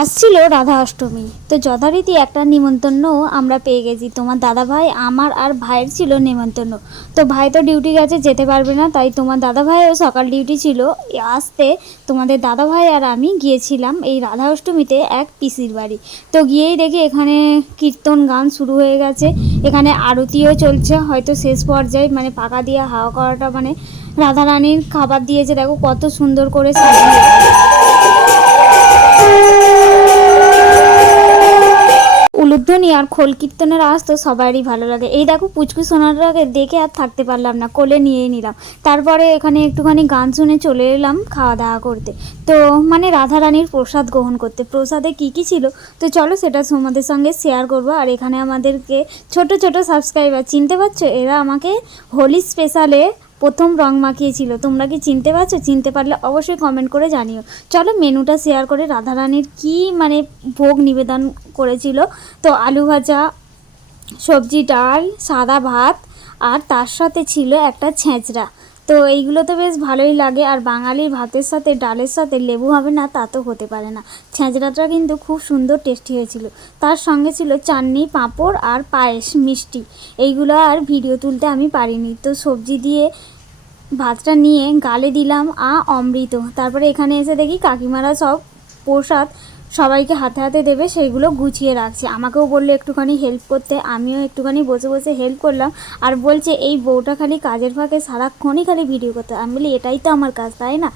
আসছিল রাধা অষ্টমী, তো যথারীতি একটা নিমন্ত্রণ আমরা পেয়ে গেছি। তোমার দাদা ভাই, আমার আর ভাইয়ের ছিল নিমন্ত্রণ। তো ভাই তো ডিউটি গেছে, যেতে পারবে না, তাই তোমার দাদা ভাইও সকাল ডিউটি ছিল আসতে। তোমাদের দাদা ভাই আর আমি গিয়েছিলাম এই রাধা অষ্টমীতে এক পিসির বাড়ি। তো গিয়েই দেখি এখানে কীর্তন গান শুরু হয়ে গেছে, এখানে আরতিও চলছে, হয়তো শেষ পর্যায়ে, মানে পাকা দিয়ে হাওয়া করাটা, মানে রাধা রানীর খাবার দিয়েছে, দেখো কত সুন্দর করে সাজিয়ে। উলুধ্বনি আর খোল কীর্তনের আওয়াজ তো সবারই ভালো লাগে। এই দেখো পুচকু সোনাটাকে দেখে আর থাকতে পারলাম না, কোলে নিয়েই নিলাম। তারপরে এখানে একটুখানি গান শুনে চলে এলাম খাওয়া দাওয়া করতে, তো মানে রাধা রানীর প্রসাদ গ্রহণ করতে। প্রসাদে কী কী ছিল তো চলো সেটা তোমাদের সঙ্গে শেয়ার করবো। আর এখানে আমাদেরকে ছোট ছোট সাবস্ক্রাইবার, চিনতে পারছো, এরা আমাকে হোলি স্পেশালে প্রথম রং মাখিয়েছিল। তোমরা কি চিনতে পারছো? চিনতে পারলে অবশ্যই কমেন্ট করে জানিও। চলো মেনুটা শেয়ার করে। রাধারানীর কি মানে ভোগ নিবেদন করেছিল, তো আলু ভাজা, সবজি, ডাল, সাদা ভাত, আর তার সাথে ছিল একটা ছেঁচড়া। তো এইগুলো তো বেশ ভালোই লাগে, আর বাঙালির ভাতের সাথে ডালের সাথে লেবু হবে না তা তো হতে পারে না। ছেঁচড়াটা কিন্তু খুব সুন্দর টেস্টি হয়েছিল। তার সঙ্গে ছিল চাটনি, পাঁপড় আর পায়েস, মিষ্টি। এইগুলো আর ভিডিও তুলতে আমি পারিনি। তো সবজি দিয়ে ভাতটা নিয়ে গালে দিলাম অমৃত। তারপরে এখানে এসে দেখি কাকিমারা সব প্রসাদ সবাইকে হাতে হাতে দেবে, সেইগুলো গুছিয়ে রাখছে। আমাকেও বললো একটুখানি হেল্প করতে, আমিও একটুখানি বসে বসে হেল্প করলাম। আর বলছে এই বউটা খালি কাজের ফাঁকে সারাক্ষণই খালি ভিডিও করতে। আমি বলি এটাই তো আমার কাজ, তাই না?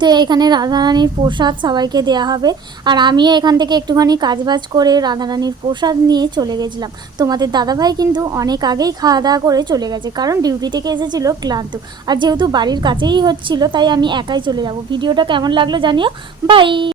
তো এখানে রাধারানীর প্রসাদ সবাইকে দেওয়া হবে, আর আমিও এখান থেকে একটুখানি কাজবাজ করে রাধারানীর প্রসাদ নিয়ে চলে গেছিলাম। তোমাদের দাদাভাই কিন্তু অনেক আগেই খাওয়া দাওয়া করে চলে গেছে, কারণ ডিউটি থেকে এসেছিল ক্লান্ত। আর যেহেতু বাড়ির কাছেই হচ্ছিল, তাই আমি একাই চলে যাব। ভিডিওটা কেমন লাগলো জানিও। বাই।